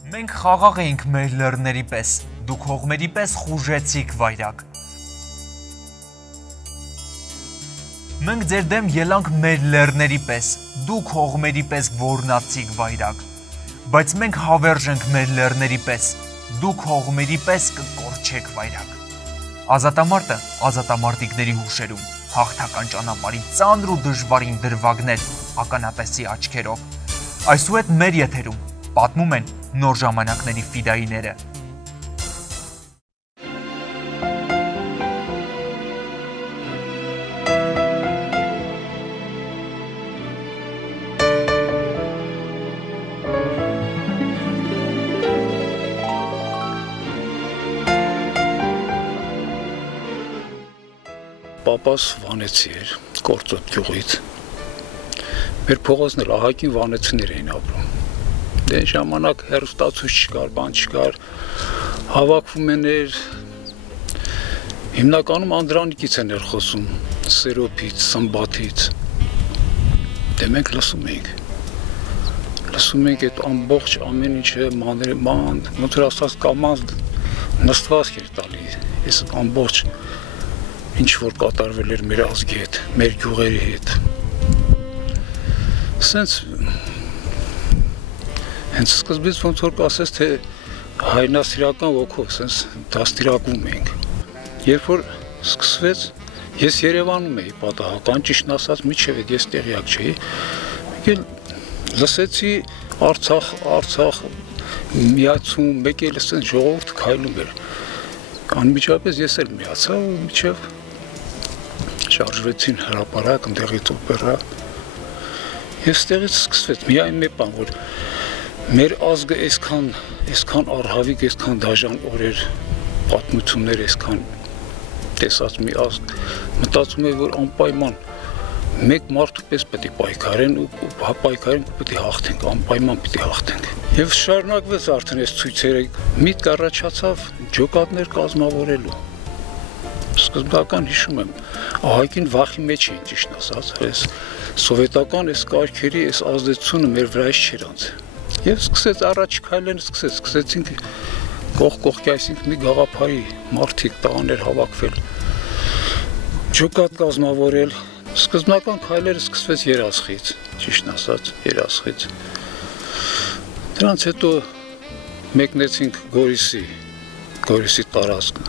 Մենք խաղաղ էինք մեր լեռների պես, դուք հողմերի պես խուժեցիք վայրակ։ Մենք ձեր դեմ ելանք մեր լեռների պես, դուք հողմերի պես ոռնացիք վայրակ։ Բայց մենք հավերժ ենք մեր լեռների պես, դուք հողմերի պես կկորչեք վայրակ։ Ազատամարտը ազատամարտիկների հուշերում, հաղթական ճանապարհի ծանր ու դժվարին դրվագներ ականատեսի աչքերով։ Այսուհետ մեր եթերում պատմում են նոր ժամանակների ֆիդայիները։ Պապաս Վանեցի էր, Կործոտ գյուղից։ Մեր փողոցն էլ ահագին վանեցիներ էին ապրում։ Դե ժամանակ հեռուստացույց չկար, բան չկար, հավաքվում էր, հիմնականում Անդրանիկից են էր խոսում, Սերոփից, Սմբաթից։ Դե մենք լսում էինք այդ ամբողջ ամեն ինչը ման, ոնց որ ասած կամաց նստվածք էր տալի, այս ամբողջ ինչ որ կատարվել էր մեր ազգի հետ, մեր գյուղերի հետ։ Սենց հենց սկզբից ոնց որ կասես, թե հայրենասիրական ոգով, սենց դաստիարակում էինք։ Երբ որ սկսվեց, ես Երևանում էի պատահական, ճիշտն ասած, մինչև ես տեղյակ չէի, եկել լսեցի Արցախ միացում, մեկ էլ սենց ժողովուրդ քայլում էր։ Անմիջապես ես էլ միացա ու մինչև շարժվեցին հրապարակ, ընդեղից օպերա, և ստեղից սկսվեց միայն մեկ բան, որ մեր ազգը այսքան առհավիկ, այսքան դաժան օրեր, պատմություններ, այսքան տեսած մի ազգ, մտածում է, որ անպայման մեկ մարդու պես պետք է պայքարեն ու պայքարեն պետք է հաղթենք, անպայման պետք է հաղթենք։ Եվ շարունակվեց արդեն այս ցույցերը, միտք առաջացավ ջոկատներ կազմավորելու։ Սկզբնական հիշում եմ, ահագին վախի մեջ էին ճիշտ ասած, այս սովետական այս կարգերի այս ազդեցությունը մեր վրայից չէր անց։ Եվ սկսեց առաջ քայլեն, սկսեցինք կողքի, այսինքն մի գաղափարի մարդիկ տղաներ հավաքվել, ջոկատ կազմավորել։ Սկզբնական քայլերը սկսվեց Երասխից, ճիշտ ասած, Երասխից։ Դրանց հետո մեկնեցինք Գորիսի տարածքը,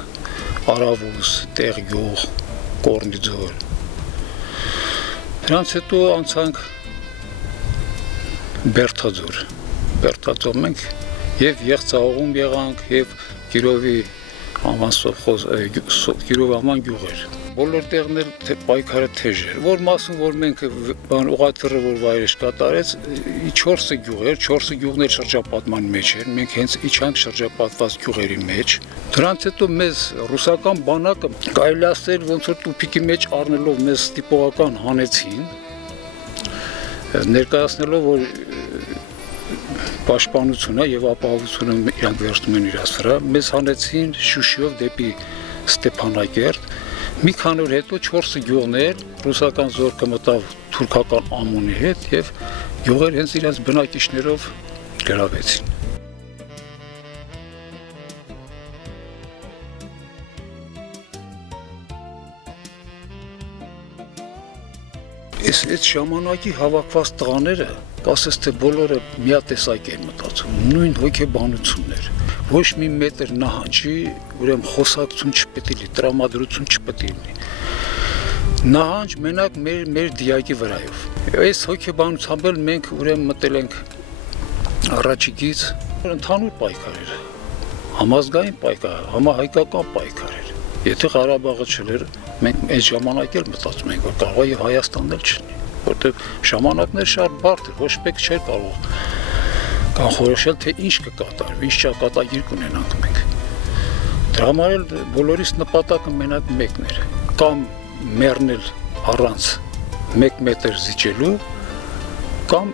Արավուս, Տեղյուղ, Կորնիձոր։ Դրանց հետո անցանք Բերթաձոր մենք և Եղցահողում եղանք, և Կիրովի անվան գյուղեր։ Բոլոր տեղն էլ պայքարը թեժ էր, որ մասում, որ մենք ուղղաթիռը, որ վայրեջ կատարեց, 4 գյուղեր, 4 գյուղներ շրջապատման մեջ էր, մենք հենց իջանք շրջապատված գյուղերի մեջ։ Դրանց հետո մեզ ռուսական բանակը, կարելի ասել, ոնց որ տուփիկի մեջ առնելով մեզ ստիպողական հանեցին, ներկայացնելով, որ պաշտպանությունը և ապահովությունը իրանք վերցնում են իրաց վրա, մեզ հանեցին Շուշիով դեպի Ստեփանակերտ։ Մի քանի օր հետո 4 գյուղներ ռուսական զորքը մտավ թուրքական ամոնի հետ և գյուղեր հենց իրենց բնակիչներով գրավեցին։ Այս ժամանակի հավաքված տղաները, կասես թե բոլորը միատեսակ են մտածում, նույն հոգեբանությունն էր։ Ոչ մի մետր նահանջի, ուրեմն խոսակցություն չպետք է լինի, տրամադրություն չպետք է լինի։ Նահանջ մենակ մեր դիակի վրայով։ Այս հոգեբանությամբ էլ մենք ուրեմն մտել ենք առաջիկից ընդհանուր պայքար էր, համազգային պայքար, համահայկական պայքար էր։ Եթե Ղարաբաղը չլեր, մենք այս ժամանակ էլ մտածում ենք, որ կարող է և Հայաստանն էլ չլինի, որտեղ ժամանակներ շատ բարդ էր, ոչ մեկ չէր կարող կանխորոշել, թե ինչ կկատարվի, ինչ ճակատագիր կունենանք մենք։ Դրա համար էլ բոլորիս նպատակը մենակ մեկն էր, կամ մեռնել առանց 1 մետր զիջելու, կամ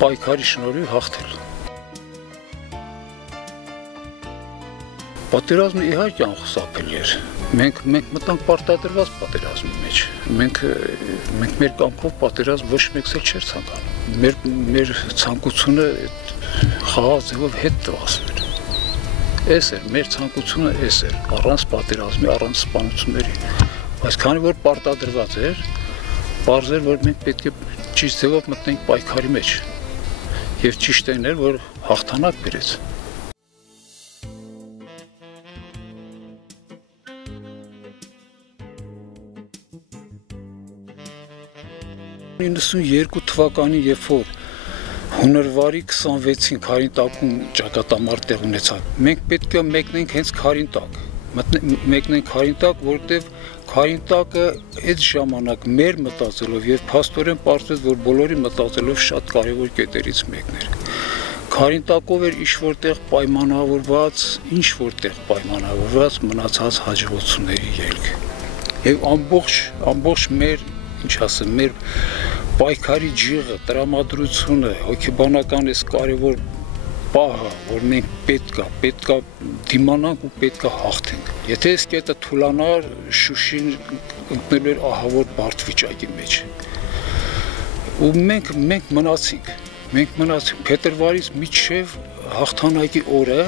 պայքարի շնորհիվ հաղթել։ Պատերազմը իհարկե անխուսափելի էր։ Մենք մտանք պարտադրված պատերազմի մեջ։ Մենք մեր կամքով պատերազմ ոչ մեկս էլ չէր ցանկանում։ Մեր ցանկությունը խաղաղ ձևով հետ տվասվեր։ Էս էր, մեր ցանկությունը էս էր, առանց պատերազմի, առանց սպանությունների։ Բայց քանի որ պարտադրված էր, պարզ էր, որ մենք պետք է ճիշտ ձևով մտնենք պայքարի մեջ։ Եվ ճիշտ էր, որ հաղթանակ բերեց։ 92 թվականի երբ որ հունվարի 26-ին Քարինտակում ճակատամարտ տեղ ունեցավ, մենք պետք է մեկնենք հենց Քարինտակ, մեկնենք Քարինտակ, որտեղ Քարինտակը այդ ժամանակ մեր մտածելով եւ փաստորեն պարզվեց, որ բոլորի մտածելով շատ կարեւոր կետերից մեկն էր։ Քարինտակով էր ինչ-որտեղ պայմանավորված մնացած հաջողությունների ելք։ Եվ ամբողջ մեր ինչ ասեմ, մեր պայքարի ջիղը, տրամադրությունը, հոգեբանական այս կարևոր պահը, որ մենք պետք է դիմանանք ու պետք է հաղթենք։ Եթե այս կետը թուլանար, Շուշին ընկնելու էր ահավոր բարդ վիճակի մեջ։ Ու մենք մնացինք, փետրվարից մինչև հաղթանակի օրը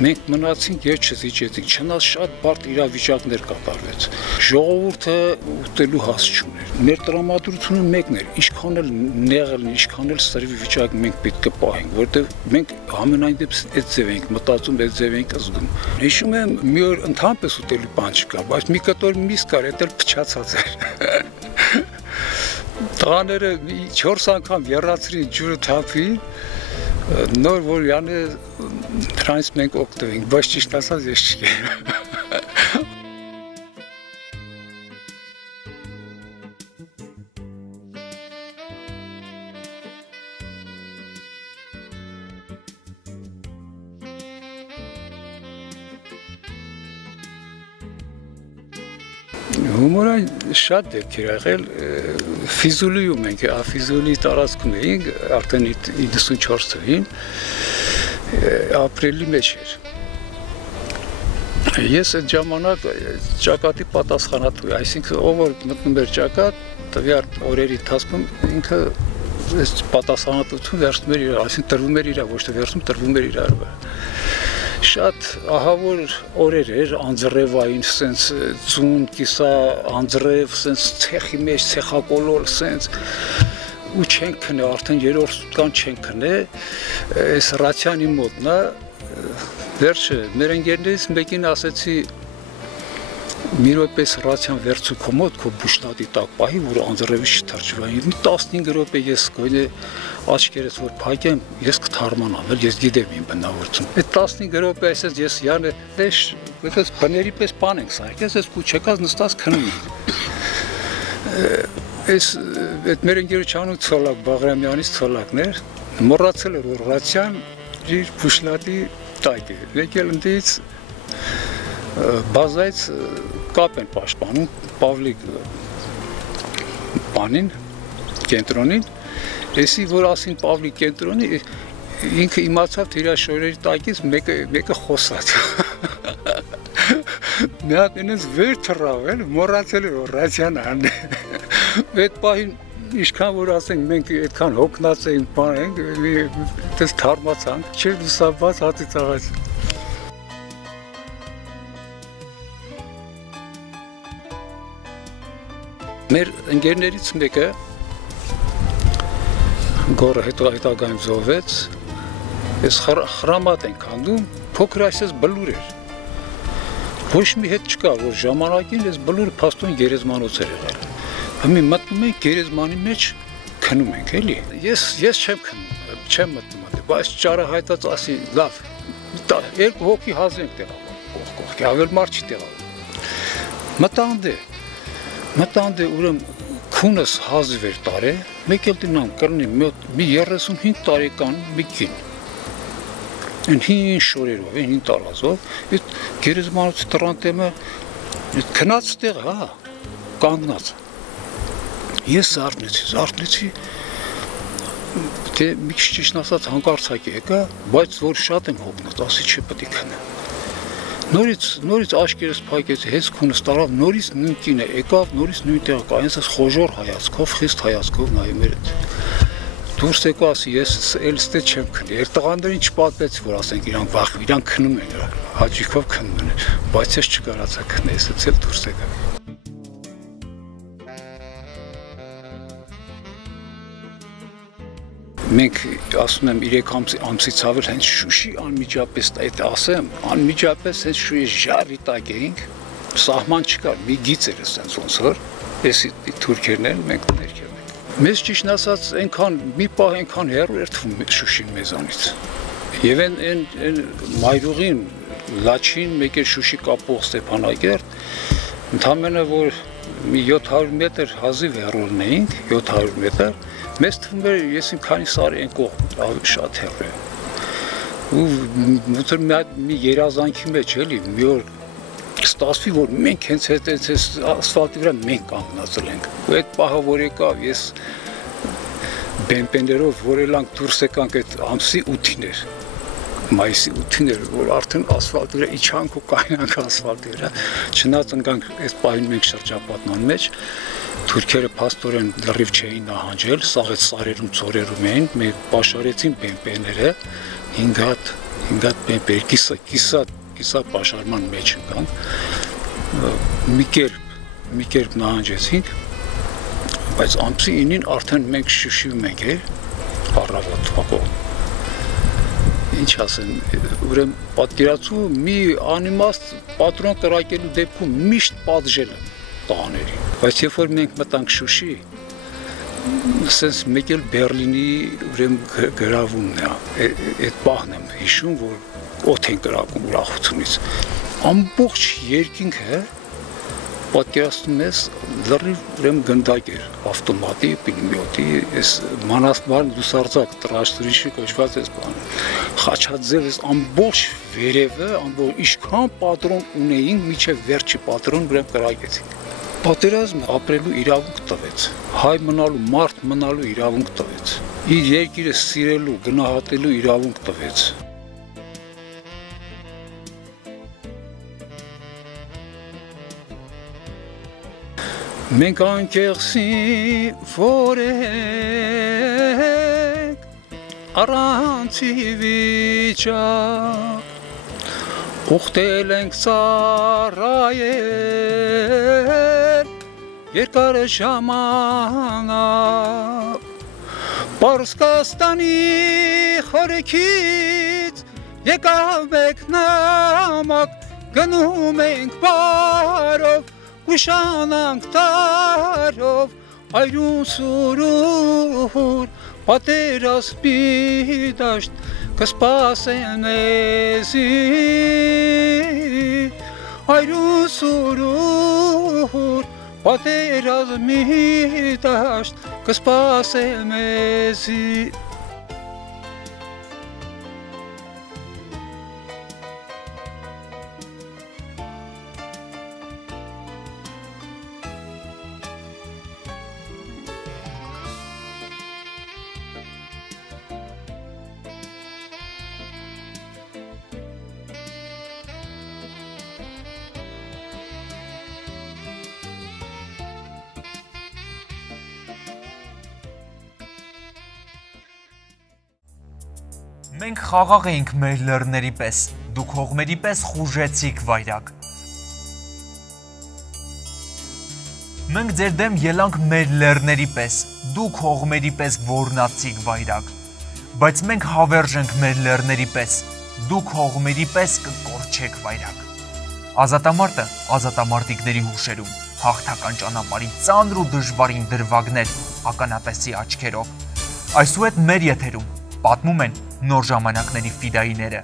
մենք մնացինք եւ չզիջեցինք, չնայած շատ բարդ իրավիճակներ կատարվեց։ Ժողովուրդը ուտելու հաս չուներ։ Մեր տրամադրությունը մեկն էր, ինչքան էլ նեղել, ինչքան էլ սրվի վիճակ մենք պետք է պահենք, որտեղ մենք ամենայն դեպս այդ ձև ենք մտածում, այդ ձև ենք զգում։ Հիշում եմ, մի օր ընդհանրապես ուտելու բան չկա, բայց մի կտոր միս կար, դա էլ փչացած էր։ Տղաները 4 անգամ եռացրին ջուրը թափին, նոր որ յանը դրանից մենք օգտվենք, բայց ճիշտ ասած ես չգիտեմ։ Հումորը շատ դեպքեր եղել, Ֆիզուլիում ենք, Ֆիզուլի տարածքում էինք, արդեն 94 թվականին, ապրիլի մեջ էր։ Ես այդ ժամանակ ճակատի պատասխանատու, այսինքն ով որ մտնում էր ճակատ, տվյալ օրերի ընթացքում ինքը այս պատասխանատվություն վերցնում էր իրար, այսինքն տրվում էր իրար, ոչ թե վերցնում, տրվում էր իրար վրա։ Շատ ահավոր օրեր էր, անձրևային, սենց ձուն, կիսա, անձրև, սենց ցեխի մեջ, ցեխակոլոր, սենց ու չենք քնե, արդեն երրորդ սուտկան չենք քնե, այս ռացիանի մոտնա, վերջը, մեր ընկերներից մեկին ասեցի, մի րոպես ռացիան վերցու քո մոտ, քո բուշնատի տակ պահի, որ անձրևից չթրջվի, մի 15 րոպե ես գոնե աչքերս որ փակեմ, ես կթարմանամ, ես գիտեմ իմ բնավորություն։ Այդ 15 րոպե այսպես ես յանը, այդպես բների պես բան ենք սարքել, այս կուչեկած նստած քնում ենք։ Այս այդ մեր ընկերոջանու ցոլակ Բաղրամյանից ցոլակն էր, մոռացել էր որ ռացիան իր բուշնատի տակ է։ Եկել ընդից բազայից կապ են պաշտպանում Պավլիկ բանին, կենտրոնին, Էսի որ ասին Պավլիկ կենտրոնի, ինքը իմացավ թե իր շորերի տակից մեկը խոսած։ Մի հատ ինձ վեր թռավ, մոռացել էր որ ռացիան անե։ Այդ պահին ինչքան որ ասենք մենք այդքան հոգնած էինք, բան ենք, դες թարմացանք, չէր լուսաբաց հատից աղաց։ Մեր ընկերներից մեկը գորը հետագայում զոհվեց, ես խրամատ ենք հանդում, փոքր այսպես բլուր էր։ Ոչ մի հետ չկա, որ ժամանակին ես բլուրը փաստորեն գերեզմանոց էր եղել։ Հիմա մտնում ենք գերեզմանի մեջ քնում ենք, էլի։ Ես չեմ քնում, չեմ մտնում, բայց ճարահայտած ասի, լավ, երկու հոգի հազ ենք տեղավորում, կողքի, ավել մարդ չի տեղավորում։ Մտանդ է ուրեմն քունս հազիվ էր տարե, մեկ էլ տնամ կրնի մի 35 տարեկան մի կին։ Են հին շորերով, հին տարազով, այդ գերեզմանոցի տրանտեմը քնած տեղ, հա, կանգնած։ Ես զարթնեցի, թե մի քիչ ճիշտ ասած հանկարծակ եկա, բայց որ շատ եմ հոգնած, ասի չի պետք է քնեմ։ Նորից աչքերս փակեցի, հենց քունս տարավ, նորից նույն կինը եկավ, նորից նույն տեղը կա, այնպես խոժոր հայացքով, խիստ հայացքով նայում էր։ դուրս եկա ասի ես էլ ստե չեմ քնի։ Երտղաներին չպատվեց որ ասենք իրանք վախ իրանք քնում են, հաջիկով քնում են, բայց ես չկարացա քնել, ես էլ դուրս եկա։ Մենք ասում եմ 3 ամսից ավել հենց Շուշի անմիջապես այդ ասեմ, անմիջապես հենց Շուշի ժարի տակ էինք, սահման չկար, մի գիծ էր ասենց ոնց որ, ես թուրքերն են, մենք ներքև ենք։ Մեզ ճիշտ ասած այնքան մի պահ այնքան հեռու էր թվում Շուշին մեզանից։ Եվ այն մայրուղին լաչին մեկ էր Շուշի կապող Ստեփանագերտ, ընդամենը որ մի 700 մետր հազիվ հեռուն էինք, 700 մետր, մեզ թվում էր ես իմ քանի սարի այն կողմ ավելի շատ հեռու է։ Ու ոնց որ մի երազանքի մեջ էլի մի օր ստացվի որ մենք հենց այդ ասֆալտի վրա մենք կանգնածել ենք։ Ու այդ պահը որ եկավ ես բեմպեներով որ էլանք դուրս եկանք այդ ամսի 8-ին էր։ Մայիսի 8-ին էր որ արդեն ասֆալտի վրա իջանք ու կայանք ասֆալտի վրա։ Չնայած ընկանք այդ պահին մենք շրջապատման մեջ թուրքերը փաստորեն լրիվ չէին նահանջել, սաղ այդ սարերում ծորերում էին, մենք պաշարեցին բեմպեները, 5 հատ բեմպեր, կիսա պաշարման մեջ ընկանք, մի կերպ նահանջեցինք, բայց ամսի 9-ին արդեն մենք Շուշիում ենք առավոտ հակող։ Ինչ ասեմ, ուրեմն պատկերացու մի անիմաստ պատրոն կրակելու դեպքում միշտ պատժել եմ տաների։ Բայց երբ որ մենք մտանք Շուշի, ասենց մեկ էլ Բերլինի ուրեմն գրավումն է, այդ պահն եմ հիշում, որ օդ են կրակում ուրախությունից։ Ամբողջ երկինքը պատկերացնում ես լրիվ ուրեմն գնդակ էր, ավտոմատի, պուլեմյոտի, այս մանասման լուսարձակ տրաշտրիշի կոչված այս բանը։ Խաչաձև այս ամբողջ վերևը, ամբողջ ինչքան պատրոն ունեին, մինչև վերջի պատրոն ուրեմն կրակեցին։ Պատերազմը ապրելու իրավունք տվեց, հայ մնալու, մարդ մնալու իրավունք տվեց, իր երկիրը սիրելու, գնահատելու իրավունք տվեց։ Մենք անկեղծի որ ենք, առանցի վիճակ, ուխտել ենք ծառայել, երկար ժամանակ, Պարսկաստանի խորքից եկավ մեկ նամակ, գնում ենք բարով, կուշանանք տարով, այրուն սուրուր, պատերազմի դաշտ, կսպասեն մեզի, այրուն սուրուր, պատերազմի դաշտ, կսպասեն մեզի։ Մենք խաղաղ էինք մեր լեռների պես, դուք հողմերի պես խուժեցիք վայրակ։ Մենք ձեր դեմ ելանք մեր լեռների պես, դուք հողմերի պես ոռնացիք վայրակ։ Բայց մենք հավերժ ենք մեր լեռների պես, դուք հողմերի պես կկորչեք վայրակ։ Ազատամարտը ազատամարտիկների հուշերում, հաղթական ճանապարհի ծանր ու դժվարին դրվագներ ականատեսի աչքերով։ Այսուհետ մեր եթերում պատմում են նոր ժամանակների ֆիդայիները։